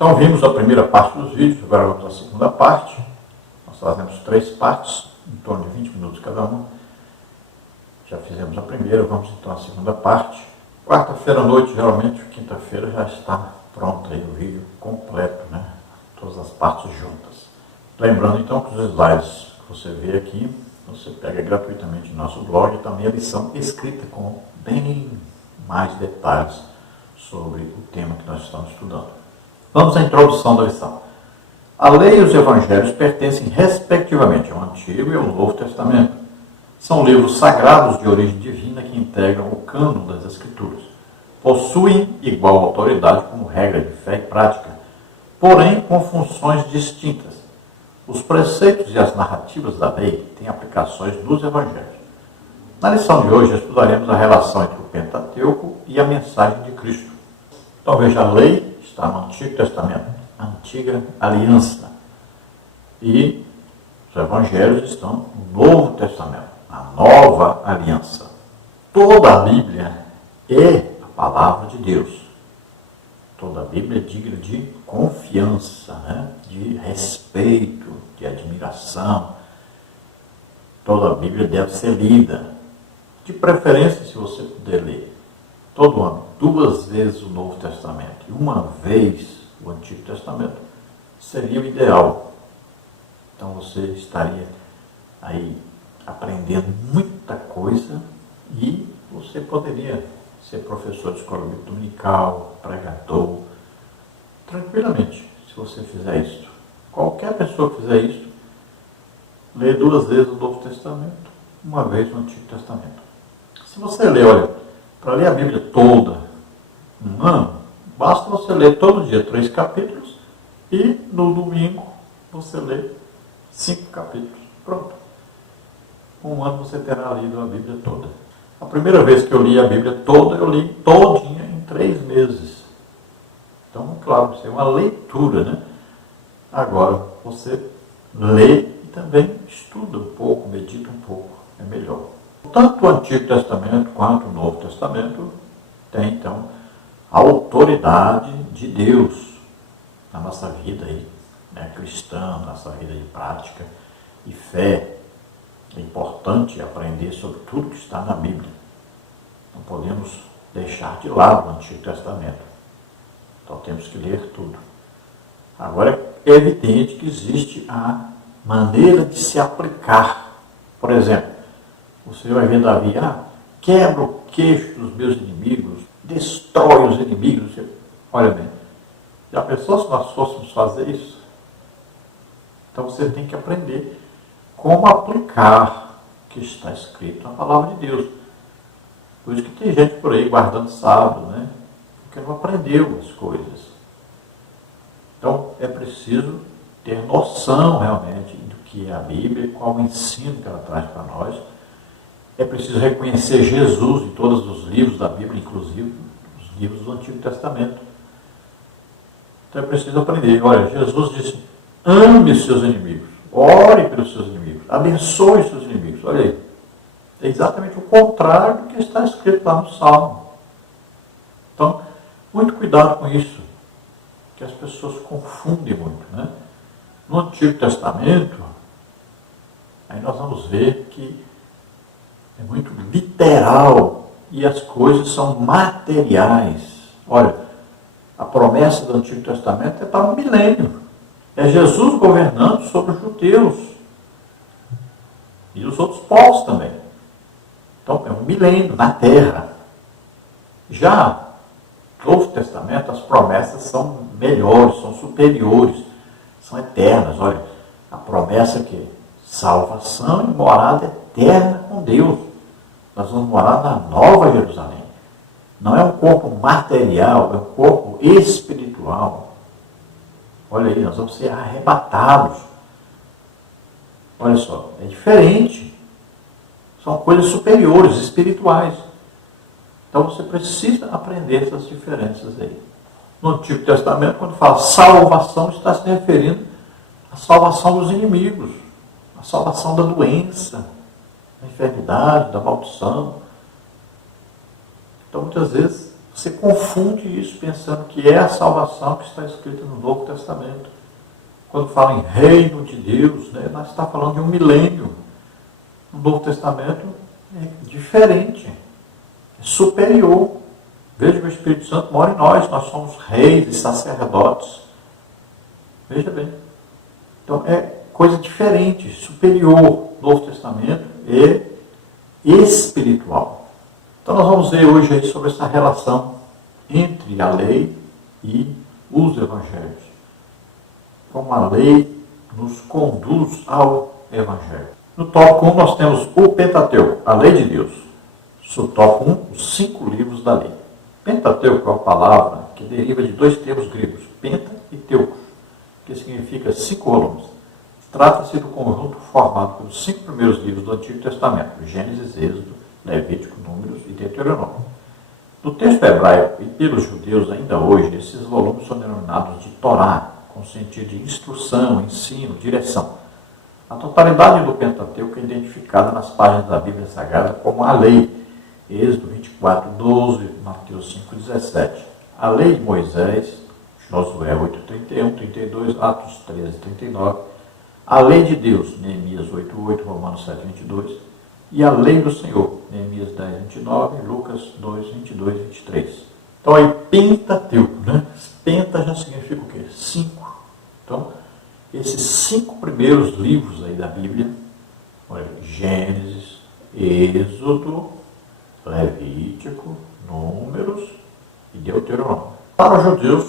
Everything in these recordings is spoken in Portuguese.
Então vimos a primeira parte dos vídeos, agora vamos à segunda parte. Nós fazemos 3 partes, em torno de 20 minutos cada uma. Já fizemos a primeira, vamos então à segunda parte. Quarta-feira à noite, geralmente, quinta-feira já está pronto aí o vídeo completo, né? Todas as partes juntas. Lembrando então que os slides que você vê aqui, você pega gratuitamente no nosso blog, e também a lição escrita com bem mais detalhes sobre o tema que nós estamos estudando. Vamos à introdução da lição. A lei e os evangelhos pertencem respectivamente ao Antigo e ao Novo Testamento. São livros sagrados de origem divina que integram o cânon das Escrituras. Possuem igual autoridade como regra de fé e prática, porém com funções distintas. Os preceitos e as narrativas da lei têm aplicações nos evangelhos. Na lição de hoje estudaremos a relação entre o Pentateuco e a mensagem de Cristo. Então veja, a lei está no Antigo Testamento, a antiga aliança, e os evangelhos estão no Novo Testamento, a nova aliança. Toda a Bíblia é a palavra de Deus. Toda a Bíblia é digna de confiança, né? De respeito, de admiração. Toda a Bíblia deve ser lida. De preferência, se você puder ler todo ano, 2 vezes o Novo Testamento e 1 vez o Antigo Testamento, seria o ideal. Então você estaria aí aprendendo muita coisa e você poderia ser professor de escola bíblica dominical, pregador, tranquilamente, se você fizer isso. Qualquer pessoa que fizer isso, lê 2 vezes o Novo Testamento, 1 vez o Antigo Testamento. Se você lê, olha, para ler a Bíblia toda, um ano, basta você ler todo dia 3 capítulos e no domingo você lê 5 capítulos. Pronto. 1 ano você terá lido a Bíblia toda. A primeira vez que eu li a Bíblia toda, eu li todinha em 3 meses. Então, claro, isso é uma leitura, né? Agora, você lê e também estuda um pouco, medita um pouco, é melhor. Tanto o Antigo Testamento quanto o Novo Testamento tem, então, a autoridade de Deus na nossa vida aí, né, cristã, na nossa vida de prática e fé. É importante aprender sobre tudo que está na Bíblia. Não podemos deixar de lado o Antigo Testamento. Então temos que ler tudo. Agora é evidente que existe a maneira de se aplicar. Por exemplo, você vai ver Davi, quebra o queixo dos meus inimigos, destrói os inimigos. Olha bem, já pensou se nós fôssemos fazer isso? Então você tem que aprender como aplicar o que está escrito na palavra de Deus. Por isso que tem gente por aí guardando sábado, né? Porque não aprendeu as coisas. Então é preciso ter noção realmente do que é a Bíblia, qual o ensino que ela traz para nós. É preciso reconhecer Jesus em todos os livros da Bíblia, inclusive os livros do Antigo Testamento. Então é preciso aprender. Olha, Jesus disse, ame os seus inimigos. Ore pelos seus inimigos, abençoe os seus inimigos. Olha aí, é exatamente o contrário do que está escrito lá no Salmo. Então, muito cuidado com isso, que as pessoas confundem muito, né? No Antigo Testamento, aí nós vamos ver que é muito literal e as coisas são materiais. Olha, a promessa do Antigo Testamento é para um milênio. É Jesus governando sobre os judeus e os outros povos também. Então, é um milênio na terra. Já no Novo Testamento, as promessas são melhores, são superiores, são eternas. Olha, a promessa é que salvação e morada eterna com Deus. Nós vamos morar na Nova Jerusalém. Não é um corpo material, é um corpo espiritual. Olha aí, nós vamos ser arrebatados. Olha só, é diferente. São coisas superiores, espirituais. Então você precisa aprender essas diferenças aí. No Antigo Testamento, quando fala salvação, está se referindo à salvação dos inimigos, à salvação da doença, da enfermidade, da maldição. Então muitas vezes Você confunde isso pensando que é a salvação que está escrita no Novo Testamento. Quando fala em reino de Deus, né, nós estamos falando de um milênio. No Novo Testamento é diferente, é superior. Veja que o Espírito Santo mora em nós somos reis e sacerdotes. Veja bem. Então é coisa diferente, superior. O Novo Testamento é espiritual. Então nós vamos ver hoje aí sobre essa relação entre a lei e os evangelhos. Como a lei nos conduz ao evangelho. No tópico 1 nós temos o Pentateuco, a lei de Deus. Subtópico 1, os 5 livros da lei. Pentateuco é uma palavra que deriva de 2 termos gregos, penta e teucos, que significa 5 volumes. Trata-se do conjunto formado pelos 5 primeiros livros do Antigo Testamento, Gênesis, Êxodo, Levítico, Números e Deuteronômio. No texto hebraico e pelos judeus ainda hoje, esses volumes são denominados de Torá, com sentido de instrução, ensino, direção. A totalidade do Pentateuco é identificada nas páginas da Bíblia Sagrada como a lei, Êxodo 24, 12, Mateus 5, 17. A lei de Moisés, Josué 8, 31, 32, Atos 13, 39. A lei de Deus, Neemias 8, 8, Romanos 7, 22. E a lei do Senhor, Neemias 10, 29, Lucas 2, 22 e 23. Então aí, Pentateuco, né? Penta já significa o quê? 5. Então, esses 5 primeiros livros aí da Bíblia, olha, Gênesis, Êxodo, Levítico, Números e Deuteronômio. Para os judeus,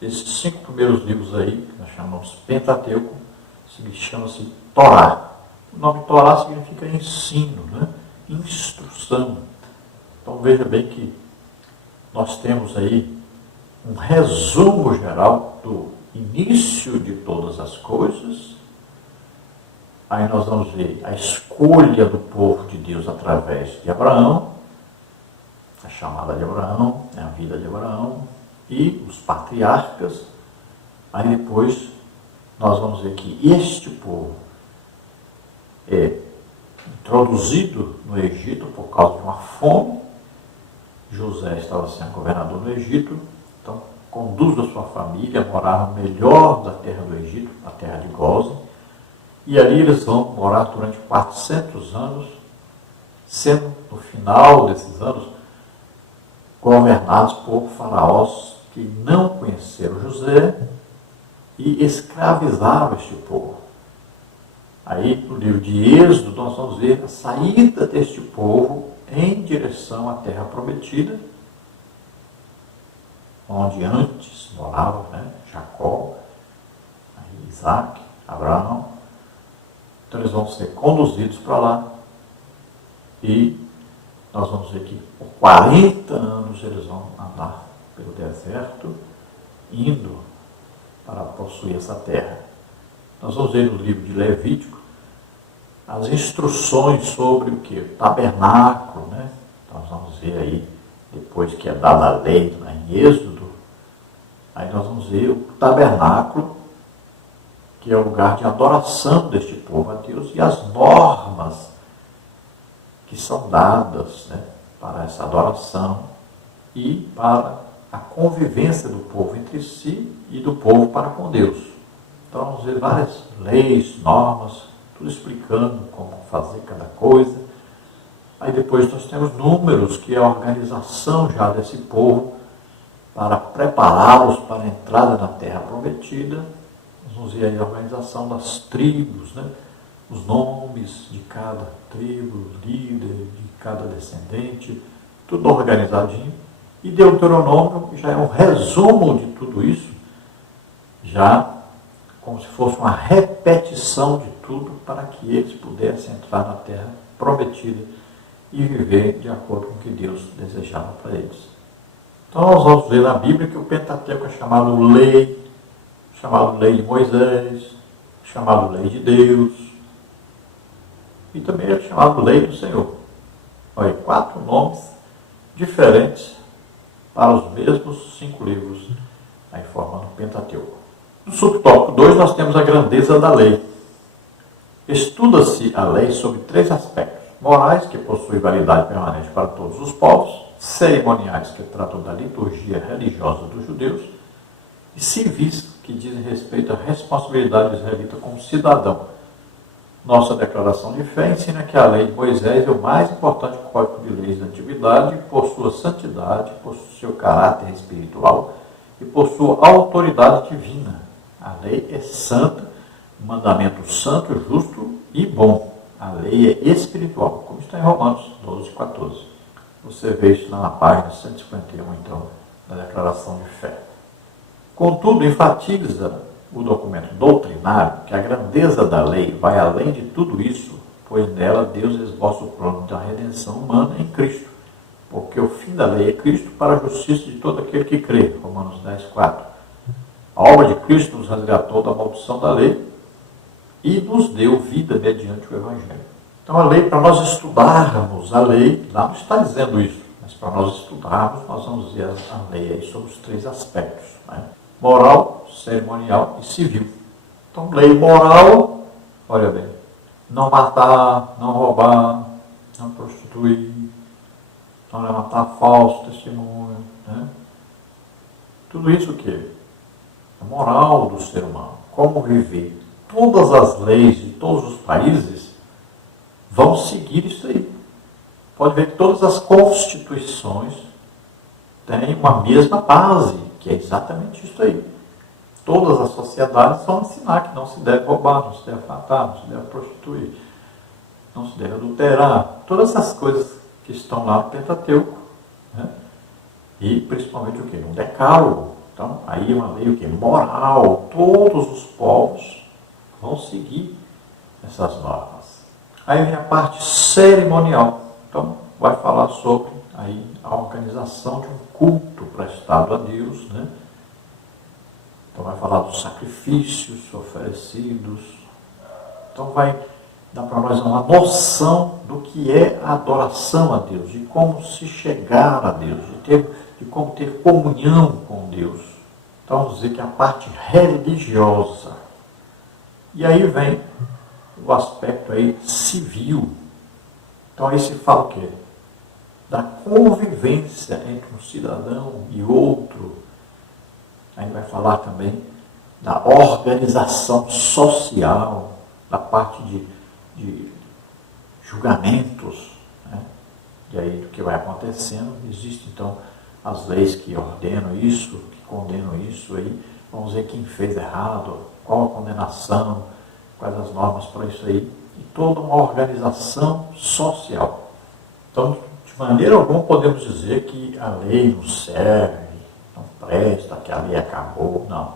esses 5 primeiros livros aí, que nós chamamos Pentateuco, chama-se Torá. O nome Torá significa ensino, né? Instrução. Então veja bem que nós temos aí um resumo geral do início de todas as coisas. Aí nós vamos ver a escolha do povo de Deus através de Abraão, a chamada de Abraão, a vida de Abraão e os patriarcas. Aí depois nós vamos ver que este povo é introduzido no Egito por causa de uma fome. José estava sendo governador do Egito, então conduz a sua família a morar no melhor da terra do Egito, a terra de Gósen, e ali eles vão morar durante 400 anos, sendo no final desses anos governados por faraós que não conheceram José e escravizaram este povo. Aí, no livro de Êxodo, nós vamos ver a saída deste povo em direção à terra prometida, onde antes moravam, né, Jacó, Isaac, Abraão. Então eles vão ser conduzidos para lá e nós vamos ver que por 40 anos eles vão andar pelo deserto, indo para possuir essa terra. Nós vamos ver no livro de Levítico as instruções sobre o que? O tabernáculo, né? Nós vamos ver aí, depois que é dada a lei lá em Êxodo, aí nós vamos ver o tabernáculo, que é o lugar de adoração deste povo a Deus, e as normas que são dadas, né, para essa adoração e para a convivência do povo entre si e do povo para com Deus. Então vamos ver várias leis, normas, tudo explicando como fazer cada coisa. Aí depois nós temos Números, que é a organização já desse povo para prepará-los para a entrada na terra prometida. Nós vamos ver aí a organização das tribos, né? Os nomes de cada tribo, líder, de cada descendente, tudo organizadinho. E Deuteronômio já é um resumo de tudo isso, já como se fosse uma repetição de tudo para que eles pudessem entrar na terra prometida e viver de acordo com o que Deus desejava para eles. Então nós vamos ver na Bíblia que o Pentateuco é chamado lei de Moisés, chamado lei de Deus, e também é chamado lei do Senhor. Olha, 4 nomes diferentes para os mesmos 5 livros, aí formando o Pentateuco. No subtópico 2 nós temos a grandeza da lei. Estuda-se a lei sobre 3 aspectos: morais, que possui validade permanente para todos os povos; cerimoniais, que tratam da liturgia religiosa dos judeus, e civis, que dizem respeito à responsabilidade israelita como cidadão. Nossa declaração de fé ensina que a lei de Moisés é o mais importante código de leis da antiguidade por sua santidade, por seu caráter espiritual e por sua autoridade divina. A lei é santa, um mandamento santo, justo e bom. A lei é espiritual, como está em Romanos 12, 14. Você vê isso na página 151, então, da declaração de fé. Contudo, enfatiza o documento doutrinário que a grandeza da lei vai além de tudo isso, pois nela Deus esboça o plano da redenção humana em Cristo, porque o fim da lei é Cristo para a justiça de todo aquele que crê. Romanos 10, 4. A obra de Cristo nos resgatou da maldição da lei e nos deu vida mediante o Evangelho. Então a lei, para nós estudarmos a lei, lá não está dizendo isso, mas para nós estudarmos, nós vamos ver a lei aí sobre os três aspectos, né? Moral, cerimonial e civil. Então, lei moral, olha bem, não matar, não roubar, não prostituir, não levantar falso testemunho, né? Tudo isso o quê? A moral do ser humano, como viver. Todas as leis de todos os países vão seguir isso aí. Pode ver que todas as constituições têm uma mesma base, que é exatamente isso aí. Todas as sociedades vão ensinar que não se deve roubar, não se deve matar, não se deve prostituir, não se deve adulterar. Todas essas coisas que estão lá no Pentateuco, né? E principalmente o quê? No Decálogo. Então, aí é uma lei o quê? Moral. Todos os povos vão seguir essas normas. Aí vem a parte cerimonial. Então, vai falar sobre aí a organização de um culto prestado a Deus, né? Então vai falar dos sacrifícios oferecidos. Então vai dar para nós uma noção do que é a adoração a Deus, de como se chegar a Deus, de como ter comunhão com Deus. Então vamos dizer que é a parte religiosa. E aí vem o aspecto aí civil. Então aí se fala o quê? Da convivência entre um cidadão e outro. Aí vai falar também da organização social, da parte de julgamentos, né? E aí do que vai acontecendo. Existem então as leis que ordenam isso, que condenam isso aí. Vamos ver quem fez errado, qual a condenação, quais as normas para isso aí. E toda uma organização social. Então, de maneira alguma podemos dizer que a lei não serve, não presta, que a lei acabou. Não.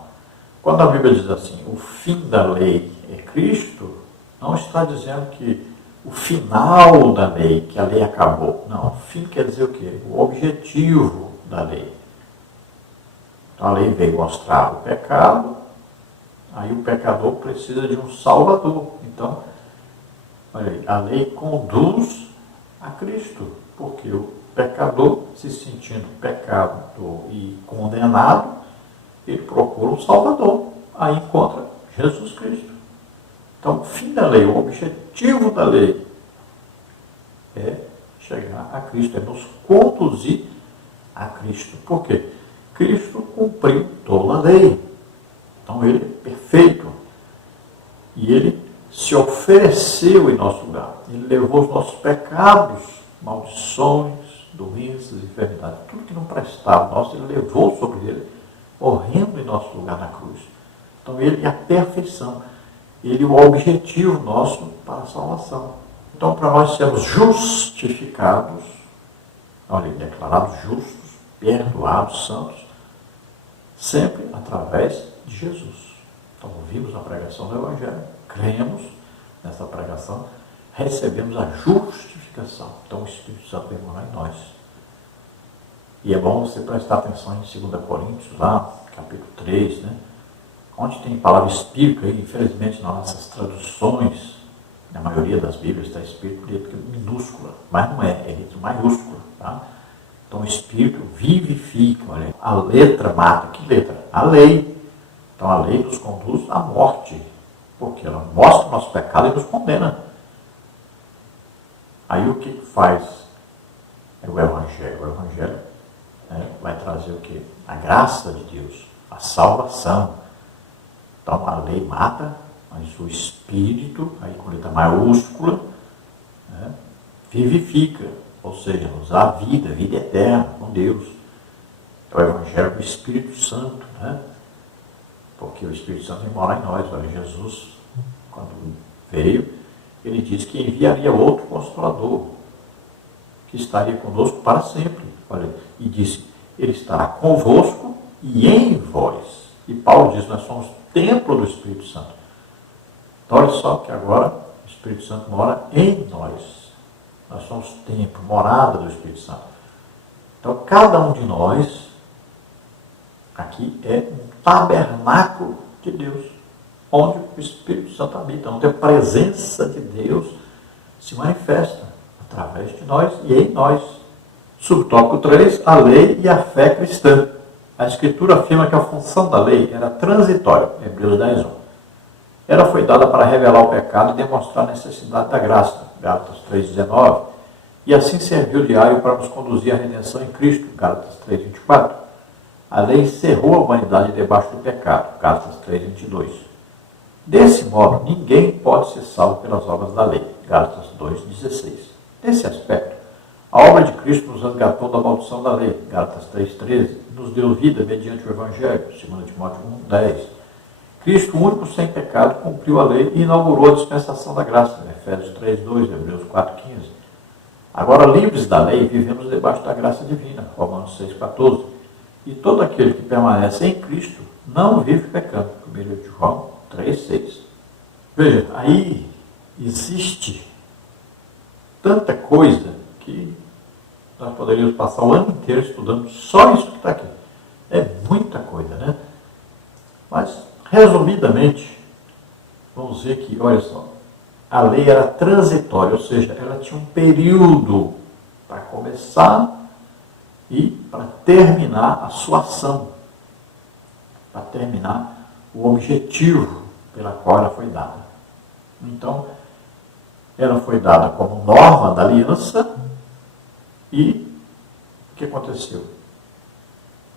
Quando a Bíblia diz assim, o fim da lei é Cristo, não está dizendo que o final da lei, que a lei acabou. Não, o fim quer dizer o quê? O objetivo da lei. Então a lei veio mostrar o pecado, aí o pecador precisa de um salvador. Então, olha aí, a lei conduz a Cristo, porque o pecador, se sentindo pecador e condenado, ele procura um salvador, aí encontra Jesus Cristo. Então, o fim da lei, o objetivo da lei é chegar a Cristo, é nos conduzir a Cristo. Por quê? Cristo cumpriu toda a lei. Então, ele é perfeito. E ele se ofereceu em nosso lugar. Ele levou os nossos pecados, maldições, doenças, enfermidades, tudo que não prestava nosso, ele levou sobre ele, morrendo em nosso lugar na cruz. Então, ele é a perfeição. Ele é o objetivo nosso para a salvação. Então, para nós sermos justificados, olha, declarados justos, perdoados, santos, sempre através de Jesus. Então, ouvimos a pregação do Evangelho, cremos nessa pregação, recebemos a justificação. Então, o Espírito Santo vem morar em nós. E é bom você prestar atenção em 2 Coríntios, lá, capítulo 3, né? Onde tem palavra espírito, aí, infelizmente nas nossas traduções, na maioria das Bíblias está espírito letra minúscula, mas não é letra maiúscula, tá? Então o espírito vivifica, olha, a letra mata, que letra? A lei. Então a lei nos conduz à morte, porque ela mostra o nosso pecado e nos condena. Aí o que faz É o Evangelho. O Evangelho, né, vai trazer o quê? A graça de Deus, a salvação. Então a lei mata, mas o Espírito, aí com letra maiúscula, né, vivifica, ou seja, nos dá vida eterna com Deus. É o Evangelho do Espírito Santo, né? Porque o Espírito Santo mora em nós. Olha, Jesus, quando veio, ele disse que enviaria outro Consolador, que estaria conosco para sempre. Olha, e disse, ele estará convosco e em vós. E Paulo diz, nós somos templo do Espírito Santo. Então, olha só que agora o Espírito Santo mora em nós. Nós somos templo, morada do Espírito Santo. Então, cada um de nós aqui é um tabernáculo de Deus, onde o Espírito Santo habita, onde a presença de Deus se manifesta através de nós e em nós. Subtópico 3, a lei e a fé cristã. A Escritura afirma que a função da lei era transitória, Hebreus 10:1. Ela foi dada para revelar o pecado e demonstrar a necessidade da graça, Gálatas 3:19. E assim serviu o diário para nos conduzir à redenção em Cristo, Gálatas 3:24. A lei encerrou a humanidade debaixo do pecado, Gálatas 3:22. Desse modo, ninguém pode ser salvo pelas obras da lei, Gálatas 2:16. Nesse aspecto, a obra de Cristo nos resgatou da maldição da lei, Gálatas 3:13, e nos deu vida mediante o Evangelho, 2 Timóteo 1:10. Cristo, único sem pecado, cumpriu a lei e inaugurou a dispensação da graça, Efésios 3:2, Hebreus 4:15. Agora, livres da lei, vivemos debaixo da graça divina, Romanos 6:14. E todo aquele que permanece em Cristo não vive pecando, 1 João 3:6. Veja, aí existe tanta coisa que nós poderíamos passar o ano inteiro estudando só isso que está aqui. É muita coisa, né? Mas, resumidamente, vamos ver que, olha só, a lei era transitória, ou seja, ela tinha um período para começar e para terminar a sua ação, para terminar o objetivo pela qual ela foi dada. Então, ela foi dada como norma da aliança e o que aconteceu?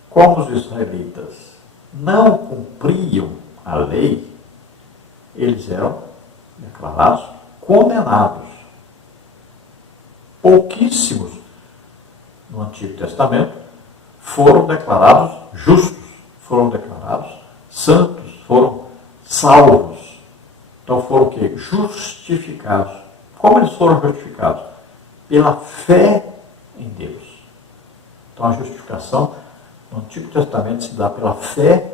Como os israelitas não cumpriam a lei, eles eram declarados condenados. Pouquíssimos no Antigo Testamento foram declarados justos, foram declarados santos, foram salvos. Então foram o quê? Justificados. Como eles foram justificados? Pela fé em Deus. Então a justificação no Antigo Testamento se dá pela fé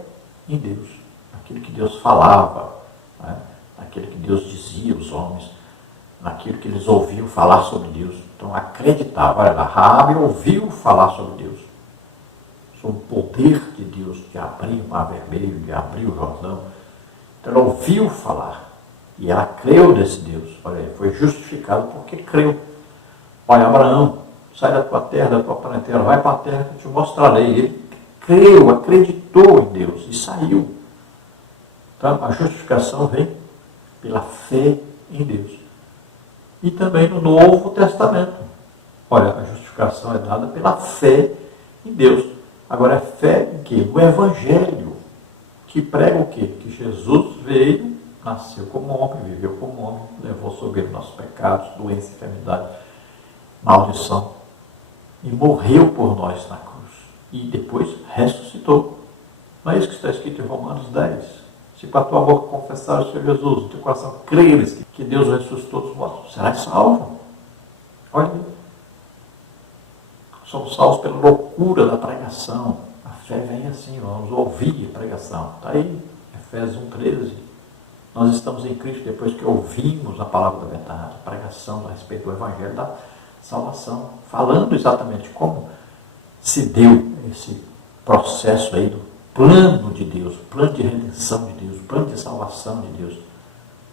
em Deus. Aquilo que Deus falava, né? Aquilo que Deus dizia aos homens, naquilo que eles ouviam falar sobre Deus. Então acreditava, olha lá, Raabe ouviu falar sobre Deus, sobre o poder de Deus de abrir o Mar Vermelho, de abrir o Jordão. Então ela ouviu falar e ela creu nesse Deus. Olha, foi justificado porque creu. Olha, Abraão, sai da tua terra, da tua parentela, vai para a terra que eu te mostrarei. Ele creu, acreditou em Deus e saiu. Então a justificação vem pela fé em Deus. E também no Novo Testamento. Olha, a justificação é dada pela fé em Deus. Agora, é fé em quê? No Evangelho, que prega o quê? Que Jesus veio, nasceu como homem, viveu como homem, levou sobre ele nossos pecados, doença, enfermidade, maldição, e morreu por nós na cruz. E depois ressuscitou. Não é isso que está escrito em Romanos 10? Se com a tua boca confessar o Senhor Jesus, no teu coração creres que Deus ressuscitou dos mortos, serás salvo. Olha aí. Somos salvos pela loucura da pregação. A fé vem assim, vamos ouvir a pregação. Está aí, Efésios 1:13. Nós estamos em Cristo depois que ouvimos a palavra da verdade, a pregação a respeito do Evangelho da salvação, falando exatamente como se deu esse processo aí do plano de Deus, plano de redenção de Deus, plano de salvação de Deus.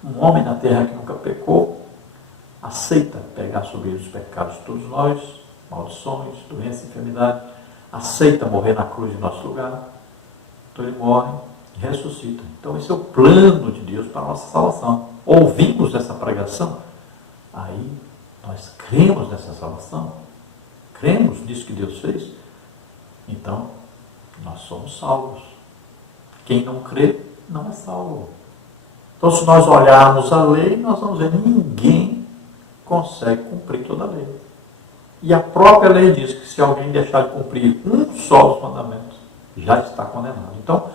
Um homem na terra que nunca pecou, aceita pegar sobre ele os pecados de todos nós, maldições, doença, enfermidade, aceita morrer na cruz em nosso lugar, então ele morre e ressuscita. Então esse é o plano de Deus para a nossa salvação. Ouvimos essa pregação, aí nós cremos nessa salvação, cremos nisso que Deus fez, então nós somos salvos. Quem não crê, não é salvo. Então, se nós olharmos a lei, nós vamos ver que ninguém consegue cumprir toda a lei. E a própria lei diz que se alguém deixar de cumprir um só dos mandamentos, já está condenado. Então,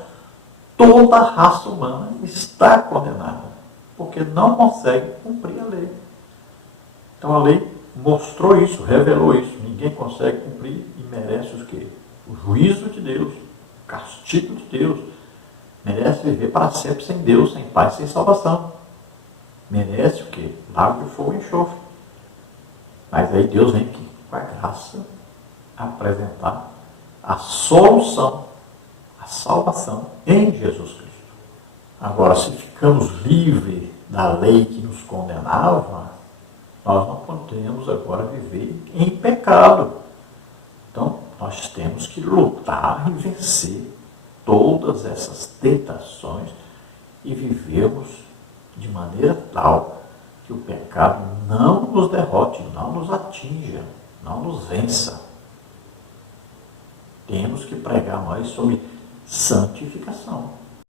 toda a raça humana está condenada, porque não consegue cumprir a lei. Então, a lei mostrou isso, revelou isso. Ninguém consegue cumprir e merece o quê? O juízo de Deus, o castigo de Deus. Merece viver para sempre sem Deus, sem paz, sem salvação. Merece o quê? Lago de fogo e enxofre. Mas aí Deus vem aqui, com a graça, apresentar a solução, a salvação em Jesus Cristo. Agora, se ficamos livres da lei que nos condenava, nós não podemos agora viver em pecado. Então, nós temos que lutar e vencer todas essas tentações e vivermos de maneira tal que o pecado não nos derrote, não nos atinja, não nos vença. Temos que pregar mais sobre santificação.